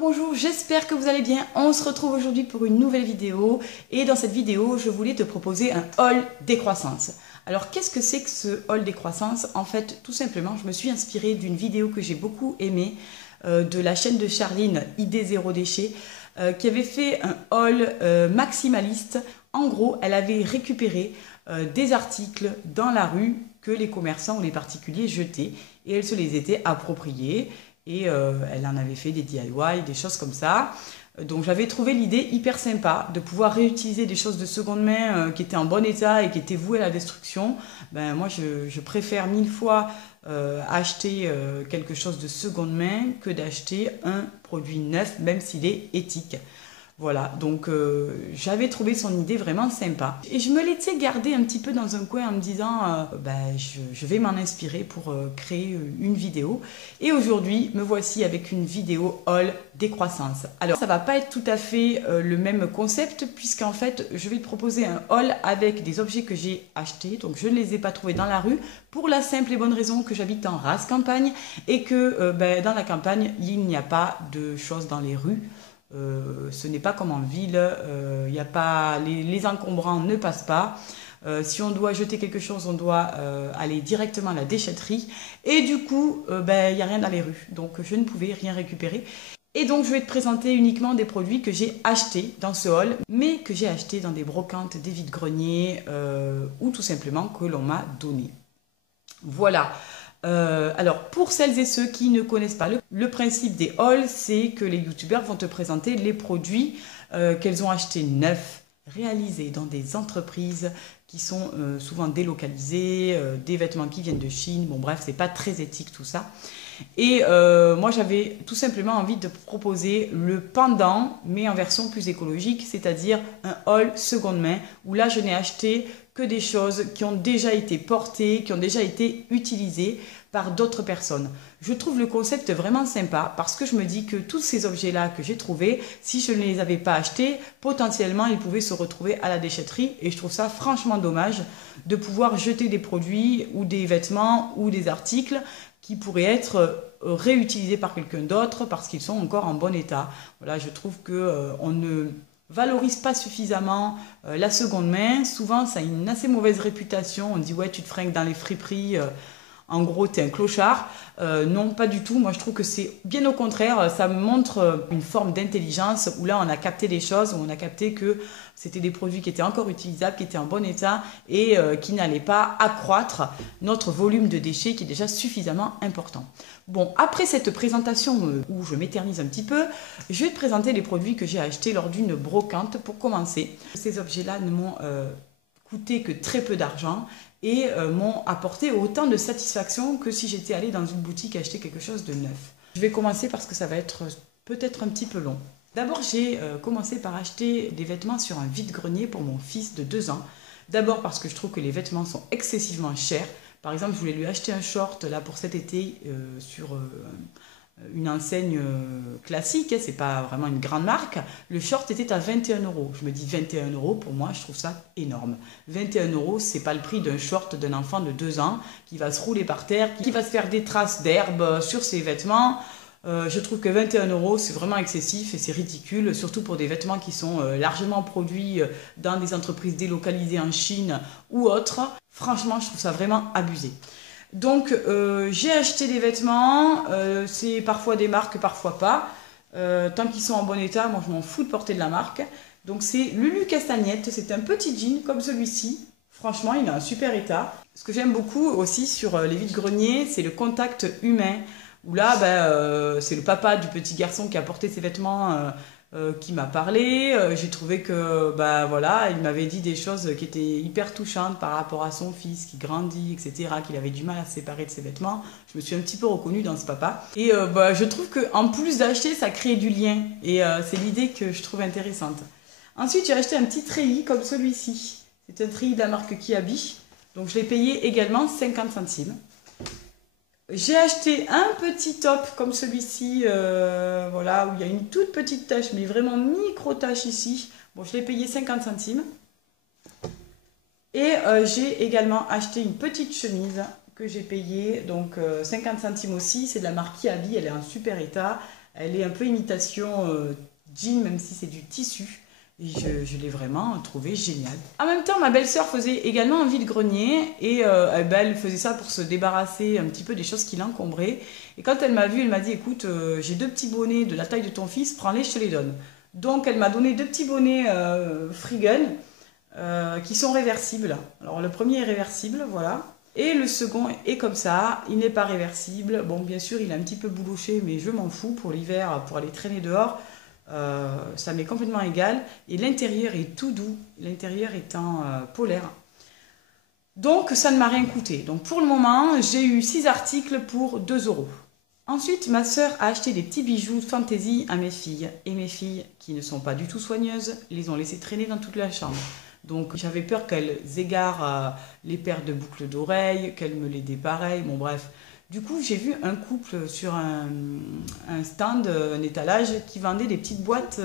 Bonjour, j'espère que vous allez bien. On se retrouve aujourd'hui pour une nouvelle vidéo et dans cette vidéo, je voulais te proposer un haul décroissance. Alors, qu'est-ce que c'est que ce haul décroissance? En fait, tout simplement, je me suis inspirée d'une vidéo que j'ai beaucoup aimée de la chaîne de Charline, Idée Zéro Déchet, qui avait fait un haul maximaliste. En gros, elle avait récupéré des articles dans la rue que les commerçants ou les particuliers jetaient et elle se les était appropriés. Et elle en avait fait des DIY, des choses comme ça. Donc j'avais trouvé l'idée hyper sympa de pouvoir réutiliser des choses de seconde main qui étaient en bon état et qui étaient vouées à la destruction. Ben, moi, je préfère 1000 fois acheter quelque chose de seconde main que d'acheter un produit neuf, même s'il est éthique. Voilà, donc j'avais trouvé son idée vraiment sympa. Et je me l'étais gardée un petit peu dans un coin en me disant je vais m'en inspirer pour créer une vidéo. Et aujourd'hui, me voici avec une vidéo haul décroissance. Alors, ça va pas être tout à fait le même concept puisqu'en fait, je vais te proposer un haul avec des objets que j'ai achetés. Donc, je ne les ai pas trouvés dans la rue pour la simple et bonne raison que j'habite en rase campagne et que dans la campagne, il n'y a pas de choses dans les rues. Ce n'est pas comme en ville, y a pas, les encombrants ne passent pas. Si on doit jeter quelque chose, on doit aller directement à la déchetterie. Et du coup, il n'y a rien dans les rues. Donc, je ne pouvais rien récupérer. Et donc, je vais te présenter uniquement des produits que j'ai achetés dans ce haul, mais que j'ai achetés dans des brocantes, des vides-greniers ou tout simplement que l'on m'a donné. Voilà. Alors, pour celles et ceux qui ne connaissent pas le principe des hauls, c'est que les youtubeurs vont te présenter les produits qu'elles ont achetés neufs, réalisés dans des entreprises qui sont souvent délocalisées, des vêtements qui viennent de Chine. Bon, bref, c'est pas très éthique tout ça. Et moi, j'avais tout simplement envie de proposer le pendant, mais en version plus écologique, c'est-à-dire un haul seconde main, où là, je n'ai acheté que des choses qui ont déjà été portées, qui ont déjà été utilisées par d'autres personnes. Je trouve le concept vraiment sympa parce que je me dis que tous ces objets-là que j'ai trouvés, si je ne les avais pas achetés, potentiellement, ils pouvaient se retrouver à la déchetterie et je trouve ça franchement dommage de pouvoir jeter des produits ou des vêtements ou des articles qui pourraient être réutilisés par quelqu'un d'autre parce qu'ils sont encore en bon état. Voilà, je trouve que on ne valorise pas suffisamment la seconde main. Souvent, ça a une assez mauvaise réputation. On dit, ouais, tu te fringues dans les friperies. En gros, tu es un clochard. Non, pas du tout. Moi, je trouve que c'est bien au contraire. Ça montre une forme d'intelligence où là, on a capté les choses, où on a capté que c'était des produits qui étaient encore utilisables, qui étaient en bon état et qui n'allaient pas accroître notre volume de déchets qui est déjà suffisamment important. Bon, après cette présentation où je m'éternise un petit peu, je vais te présenter les produits que j'ai achetés lors d'une brocante pour commencer. Ces objets-là ne m'ont coûté que très peu d'argent et m'ont apporté autant de satisfaction que si j'étais allée dans une boutique acheter quelque chose de neuf. Je vais commencer parce que ça va être peut-être un petit peu long. D'abord, j'ai commencé par acheter des vêtements sur un vide-grenier pour mon fils de 2 ans. D'abord parce que je trouve que les vêtements sont excessivement chers. Par exemple, je voulais lui acheter un short là pour cet été sur une enseigne classique, c'est pas vraiment une grande marque. Le short était à 21 €. Je me dis 21 € pour moi, je trouve ça énorme. 21 €, c'est pas le prix d'un short d'un enfant de 2 ans qui va se rouler par terre, qui va se faire des traces d'herbe sur ses vêtements. Je trouve que 21 € c'est vraiment excessif et c'est ridicule, surtout pour des vêtements qui sont largement produits dans des entreprises délocalisées en Chine ou autres. Franchement, je trouve ça vraiment abusé. Donc, j'ai acheté des vêtements, c'est parfois des marques, parfois pas. Tant qu'ils sont en bon état, moi je m'en fous de porter de la marque. Donc, c'est Lulu Castagnette, c'est un petit jean comme celui-ci. Franchement, il est en super état. Ce que j'aime beaucoup aussi sur les vides-greniers, c'est le contact humain. Où là, c'est le papa du petit garçon qui a porté ses vêtements qui m'a parlé. J'ai trouvé que, voilà, il m'avait dit des choses qui étaient hyper touchantes par rapport à son fils qui grandit, etc., qu'il avait du mal à se séparer de ses vêtements. Je me suis un petit peu reconnue dans ce papa. Et je trouve qu'en plus d'acheter, ça crée du lien. Et c'est l'idée que je trouve intéressante. Ensuite, j'ai acheté un petit treillis comme celui-ci. C'est un treillis de la marque Kiabi. Donc, je l'ai payé également 50 centimes. J'ai acheté un petit top comme celui-ci, voilà, où il y a une toute petite tache, mais vraiment micro-tache ici. Bon, je l'ai payé 50 centimes. Et j'ai également acheté une petite chemise que j'ai payée, donc 50 centimes aussi. C'est de la marque Kiabi, elle est en super état. Elle est un peu imitation jean, même si c'est du tissu. Et je l'ai vraiment trouvé génial. En même temps, ma belle-sœur faisait également un vide-grenier et elle faisait ça pour se débarrasser un petit peu des choses qui l'encombraient. Et quand elle m'a vue, elle m'a dit, écoute, j'ai 2 petits bonnets de la taille de ton fils, prends-les, je te les donne. Donc elle m'a donné 2 petits bonnets Freegun qui sont réversibles. Alors le premier est réversible, voilà. Et le second est comme ça, il n'est pas réversible. Bon, bien sûr, il est un petit peu bouloché, mais je m'en fous pour l'hiver, pour aller traîner dehors. Ça m'est complètement égal. Et l'intérieur est tout doux, l'intérieur étant polaire. Donc ça ne m'a rien coûté. Donc pour le moment, j'ai eu 6 articles pour 2 euros. Ensuite, ma sœur a acheté des petits bijoux fantaisie à mes filles. Et mes filles, qui ne sont pas du tout soigneuses, les ont laissés traîner dans toute la chambre. Donc j'avais peur qu'elles égarent les paires de boucles d'oreilles, qu'elles me les dépareillent, bon bref. Du coup, j'ai vu un couple sur un stand, un étalage, qui vendait des petites boîtes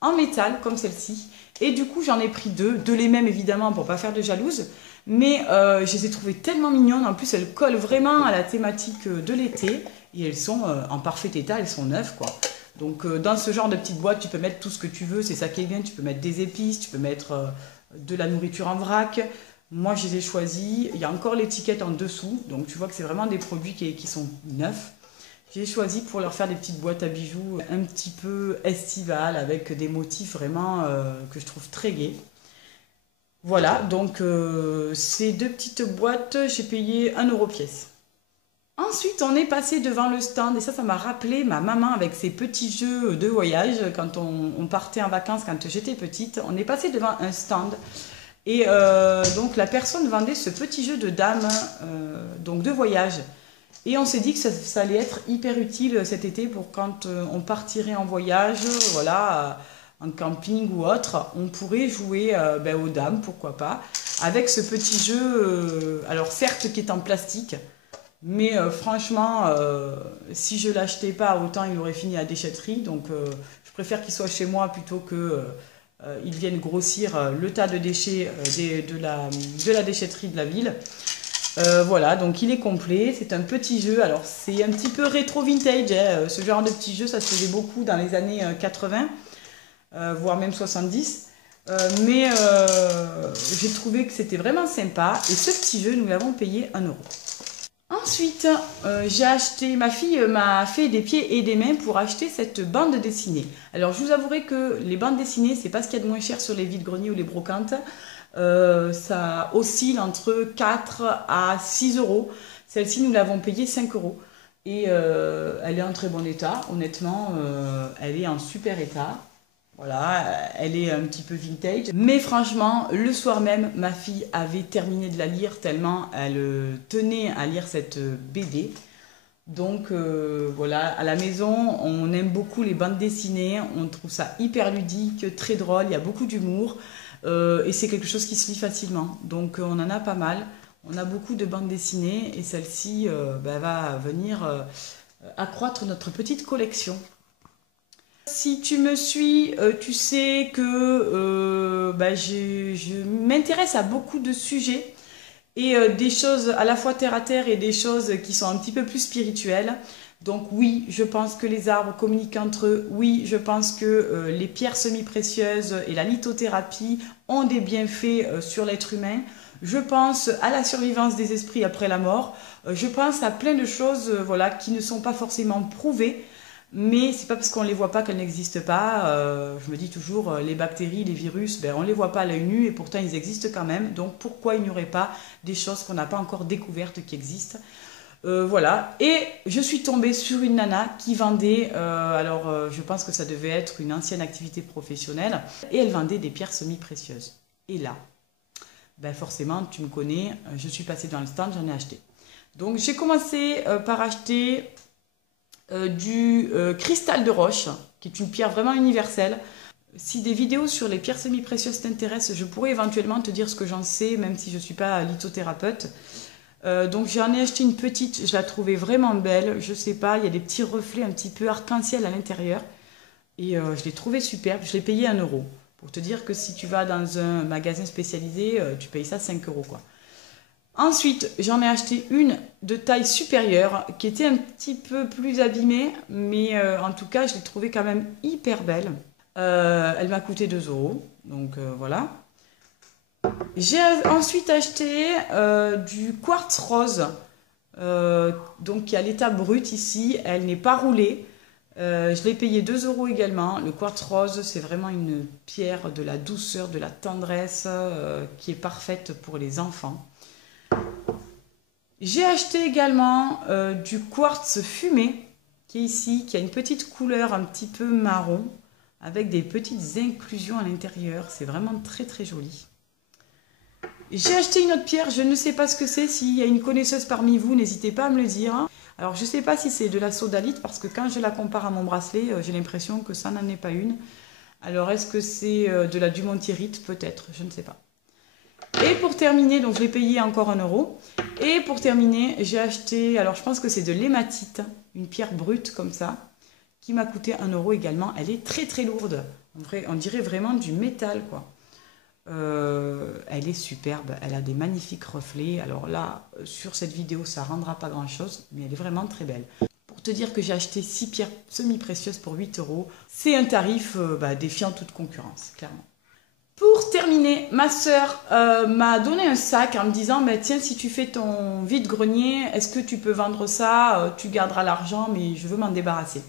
en métal, comme celle-ci. Et du coup, j'en ai pris 2, les mêmes évidemment, pour pas faire de jalouse. Mais je les ai trouvées tellement mignonnes, en plus elles collent vraiment à la thématique de l'été. Et elles sont en parfait état, elles sont neuves quoi. Donc dans ce genre de petite boîte, tu peux mettre tout ce que tu veux, c'est ça qui est bien. Tu peux mettre des épices, tu peux mettre de la nourriture en vrac. Moi, je les ai choisis. Il y a encore l'étiquette en dessous. Donc, tu vois que c'est vraiment des produits qui sont neufs. J'ai choisi pour leur faire des petites boîtes à bijoux un petit peu estivales avec des motifs vraiment que je trouve très gais. Voilà, donc ces 2 petites boîtes, j'ai payé 1 euro pièce. Ensuite, on est passé devant le stand et ça m'a rappelé ma maman avec ses petits jeux de voyage quand on partait en vacances quand j'étais petite. On est passé devant un stand. Et donc la personne vendait ce petit jeu de dames donc de voyage. Et on s'est dit que ça allait être hyper utile cet été pour quand on partirait en voyage, voilà, en camping ou autre, on pourrait jouer aux dames, pourquoi pas, avec ce petit jeu, alors certes qui est en plastique, mais franchement, si je l'achetais pas, autant il aurait fini à la déchetterie, donc je préfère qu'il soit chez moi plutôt que... ils viennent grossir le tas de déchets de la déchetterie de la ville. Voilà, donc il est complet. C'est un petit jeu. Alors, c'est un petit peu rétro vintage. Hein. Ce genre de petit jeu, ça se faisait beaucoup dans les années 80, voire même 70. Mais j'ai trouvé que c'était vraiment sympa. Et ce petit jeu, nous l'avons payé 1 euro. Ensuite, ma fille m'a fait des pieds et des mains pour acheter cette bande dessinée. Alors, je vous avouerai que les bandes dessinées, c'est pas ce qu'il y a de moins cher sur les vides-greniers ou les brocantes. Ça oscille entre 4 à 6 euros. Celle-ci, nous l'avons payée 5 euros. Et elle est en très bon état. Honnêtement, elle est en super état. Voilà, elle est un petit peu vintage. Mais franchement, le soir même, ma fille avait terminé de la lire tellement elle tenait à lire cette BD. Donc voilà, à la maison, on aime beaucoup les bandes dessinées. On trouve ça hyper ludique, très drôle, il y a beaucoup d'humour. Et c'est quelque chose qui se lit facilement. Donc on en a pas mal. On a beaucoup de bandes dessinées et celle-ci va venir accroître notre petite collection. Si tu me suis, tu sais que je m'intéresse à beaucoup de sujets et des choses à la fois terre à terre et des choses qui sont un petit peu plus spirituelles. Donc oui, je pense que les arbres communiquent entre eux. Oui, je pense que les pierres semi-précieuses et la lithothérapie ont des bienfaits sur l'être humain. Je pense à la survivance des esprits après la mort. Je pense à plein de choses voilà, qui ne sont pas forcément prouvées. Mais c'est pas parce qu'on ne les voit pas qu'elles n'existent pas. Je me dis toujours, les bactéries, les virus, on ne les voit pas à l'œil nu et pourtant ils existent quand même. Donc pourquoi il n'y aurait pas des choses qu'on n'a pas encore découvertes qui existent? Voilà. Et je suis tombée sur une nana qui vendait, je pense que ça devait être une ancienne activité professionnelle, et elle vendait des pierres semi-précieuses. Et là, forcément, tu me connais, je suis passée dans le stand, j'en ai acheté. Donc j'ai commencé par acheter... du cristal de roche, qui est une pierre vraiment universelle. Si des vidéos sur les pierres semi-précieuses t'intéressent, je pourrais éventuellement te dire ce que j'en sais, même si je ne suis pas lithothérapeute. Donc j'en ai acheté une petite, je la trouvais vraiment belle, je sais pas, il y a des petits reflets un petit peu arc-en-ciel à l'intérieur. Et je l'ai trouvée superbe, je l'ai payé 1 euro. Pour te dire que si tu vas dans un magasin spécialisé, tu payes ça 5 euros quoi. Ensuite, j'en ai acheté une de taille supérieure qui était un petit peu plus abîmée, mais en tout cas, je l'ai trouvée quand même hyper belle. Elle m'a coûté 2 €, donc voilà. J'ai ensuite acheté du quartz rose, donc qui est à l'état brut ici, elle n'est pas roulée. Je l'ai payé 2 € également. Le quartz rose, c'est vraiment une pierre de la douceur, de la tendresse, qui est parfaite pour les enfants. J'ai acheté également du quartz fumé, qui est ici, qui a une petite couleur un petit peu marron, avec des petites inclusions à l'intérieur. C'est vraiment très très joli. J'ai acheté une autre pierre, je ne sais pas ce que c'est. S'il y a une connaisseuse parmi vous, n'hésitez pas à me le dire. Alors je ne sais pas si c'est de la sodalite, parce que quand je la compare à mon bracelet, j'ai l'impression que ça n'en est pas une. Alors est-ce que c'est de la dumontierite? Peut-être, je ne sais pas. Et pour terminer, donc je l'ai payé encore 1 €. Et pour terminer, j'ai acheté, alors je pense que c'est de l'hématite, une pierre brute comme ça, qui m'a coûté 1 € également. Elle est très très lourde. On dirait vraiment du métal, quoi. Elle est superbe, elle a des magnifiques reflets. Alors là, sur cette vidéo, ça ne rendra pas grand chose, mais elle est vraiment très belle. Pour te dire que j'ai acheté 6 pierres semi-précieuses pour 8 €, c'est un tarif défiant toute concurrence, clairement. Pour terminer, ma sœur m'a donné un sac en me disant bah, tiens, si tu fais ton vide-grenier, est-ce que tu peux vendre ça? Tu garderas l'argent, mais je veux m'en débarrasser.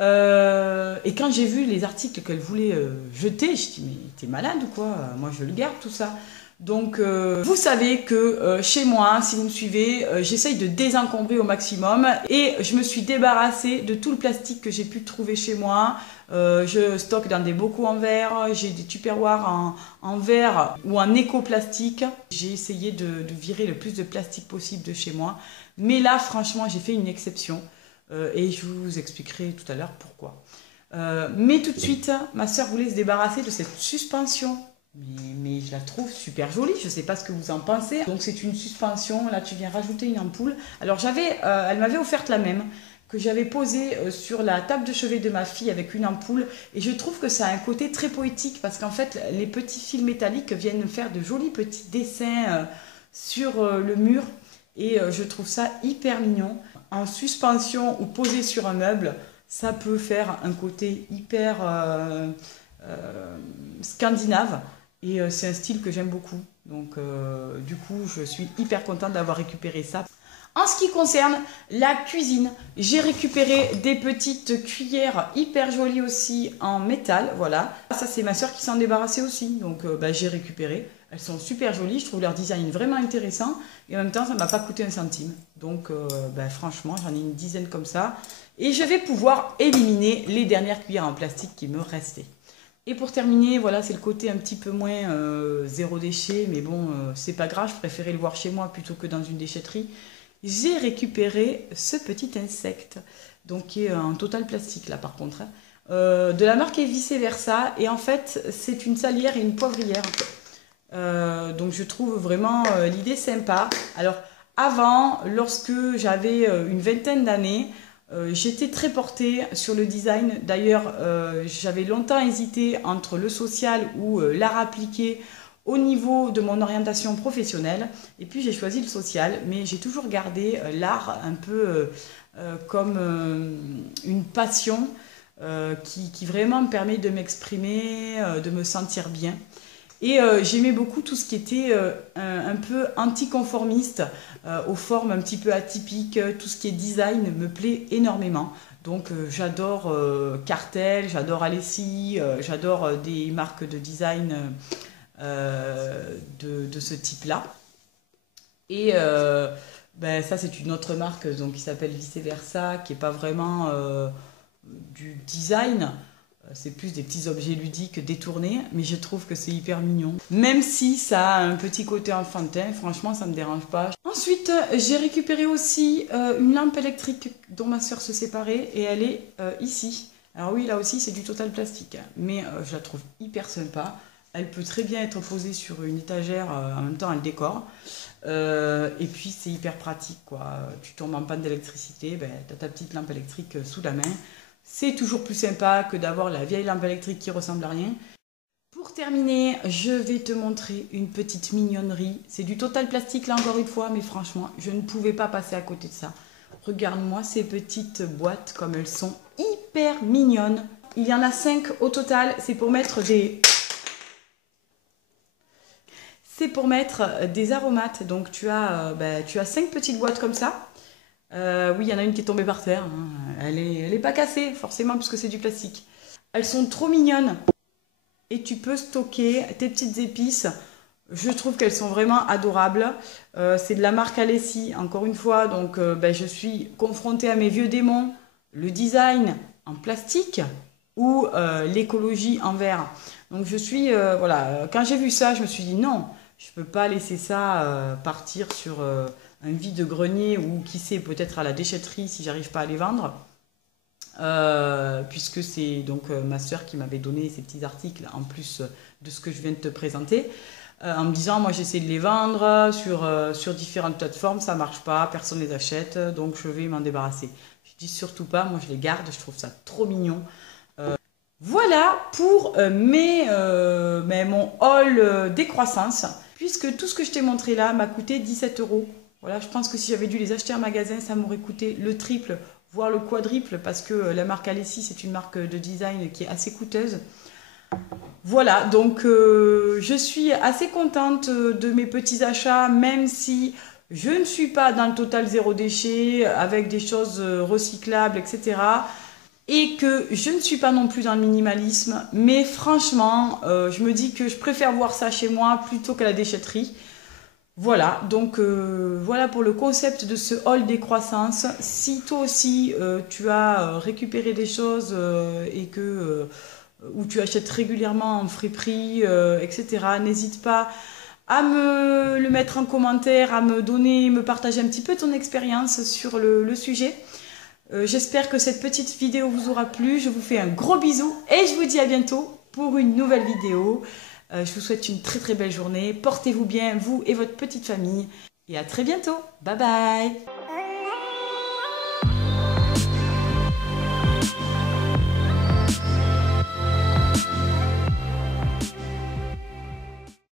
Et quand j'ai vu les articles qu'elle voulait jeter, je dis mais t'es malade ou quoi? Moi je le garde tout ça. Donc vous savez que chez moi, si vous me suivez, j'essaye de désencombrer au maximum et je me suis débarrassée de tout le plastique que j'ai pu trouver chez moi. Je stocke dans des bocaux en verre, j'ai des tupperwares en verre ou en éco-plastique. J'ai essayé de virer le plus de plastique possible de chez moi. Mais là, franchement, j'ai fait une exception. Et je vous expliquerai tout à l'heure pourquoi. Mais tout de suite, ma soeur voulait se débarrasser de cette suspension. Mais je la trouve super jolie, je ne sais pas ce que vous en pensez. Donc c'est une suspension, là tu viens rajouter une ampoule. Alors elle m'avait offert la même, que j'avais posée sur la table de chevet de ma fille avec une ampoule. Et je trouve que ça a un côté très poétique parce qu'en fait les petits fils métalliques viennent faire de jolis petits dessins sur le mur. Et je trouve ça hyper mignon. En suspension ou posé sur un meuble, ça peut faire un côté hyper scandinave. Et c'est un style que j'aime beaucoup. Donc du coup, je suis hyper contente d'avoir récupéré ça. En ce qui concerne la cuisine, j'ai récupéré des petites cuillères hyper jolies aussi en métal. Voilà, ça c'est ma soeur qui s'en débarrassait aussi. Donc j'ai récupéré. Elles sont super jolies, je trouve leur design vraiment intéressant. Et en même temps, ça ne m'a pas coûté un centime. Donc franchement, j'en ai une dizaine comme ça. Et je vais pouvoir éliminer les dernières cuillères en plastique qui me restaient. Et pour terminer, voilà, c'est le côté un petit peu moins zéro déchet. Mais bon, c'est pas grave, je préférais le voir chez moi plutôt que dans une déchetterie. J'ai récupéré ce petit insecte, donc qui est en total plastique là par contre, de la marque Vice Versa. Et en fait, c'est une salière et une poivrière. Donc je trouve vraiment l'idée sympa. Alors avant, lorsque j'avais une vingtaine d'années, j'étais très portée sur le design. D'ailleurs, j'avais longtemps hésité entre le social ou l'art appliqué au niveau de mon orientation professionnelle. Et puis j'ai choisi le social, mais j'ai toujours gardé l'art un peu comme une passion qui vraiment me permet de m'exprimer, de me sentir bien. Et j'aimais beaucoup tout ce qui était un peu anticonformiste, aux formes un petit peu atypiques. Tout ce qui est design me plaît énormément. Donc j'adore Cartel, j'adore Alessi, j'adore des marques de design de ce type-là. Et ça c'est une autre marque donc, qui s'appelle Vice Versa, qui n'est pas vraiment du design. C'est plus des petits objets ludiques détournés, mais je trouve que c'est hyper mignon. Même si ça a un petit côté enfantin, franchement, ça ne me dérange pas. Ensuite, j'ai récupéré aussi une lampe électrique dont ma soeur se séparait, et elle est ici. Alors oui, là aussi, c'est du total plastique, mais je la trouve hyper sympa. Elle peut très bien être posée sur une étagère, en même temps, elle décore. Et puis, c'est hyper pratique, quoi. Tu tombes en panne d'électricité, tu as ta petite lampe électrique sous la main. C'est toujours plus sympa que d'avoir la vieille lampe électrique qui ressemble à rien. Pour Pour terminer, je vais te montrer une petite mignonnerie. C'est du total plastique là encore une fois, mais franchement, je ne pouvais pas passer à côté de ça. Regarde-moi ces petites boîtes comme elles sont hyper mignonnes. Il y en a 5 au total, c'est pour mettre des aromates. Donc tu as 5 petites boîtes comme ça. Oui, il y en a une qui est tombée par terre. Hein. Elle est pas cassée, forcément, puisque c'est du plastique. Elles sont trop mignonnes. Et tu peux stocker tes petites épices. Je trouve qu'elles sont vraiment adorables. C'est de la marque Alessi, encore une fois. Donc, je suis confrontée à mes vieux démons. Le design en plastique ou l'écologie en verre. Donc, je suis... voilà. Quand j'ai vu ça, je me suis dit non, je ne peux pas laisser ça partir sur un vide-grenier ou qui sait, peut-être à la déchetterie si j'arrive pas à les vendre. Puisque c'est donc ma soeur qui m'avait donné ces petits articles en plus de ce que je viens de te présenter, en me disant moi j'essaie de les vendre sur différentes plateformes, ça marche pas, personne les achète, donc je vais m'en débarrasser. Je dis surtout pas, moi je les garde, je trouve ça trop mignon. Voilà pour mon haul décroissance, puisque tout ce que je t'ai montré là m'a coûté 17 €. Voilà, je pense que si j'avais dû les acheter en magasin, ça m'aurait coûté le triple, voire le quadruple, parce que la marque Alessi, c'est une marque de design qui est assez coûteuse. Voilà, donc je suis assez contente de mes petits achats, même si je ne suis pas dans le total zéro déchet, avec des choses recyclables, etc. Et que je ne suis pas non plus dans le minimalisme, mais franchement, je me dis que je préfère voir ça chez moi plutôt qu'à la déchetterie. Voilà, donc voilà pour le concept de ce haul décroissance. Si toi aussi tu as récupéré des choses et que ou tu achètes régulièrement en friperie, etc., n'hésite pas à me le mettre en commentaire, à me partager un petit peu ton expérience sur le sujet. J'espère que cette petite vidéo vous aura plu. Je vous fais un gros bisou et je vous dis à bientôt pour une nouvelle vidéo. Je vous souhaite une très très belle journée. Portez-vous bien, vous et votre petite famille. Et à très bientôt. Bye bye.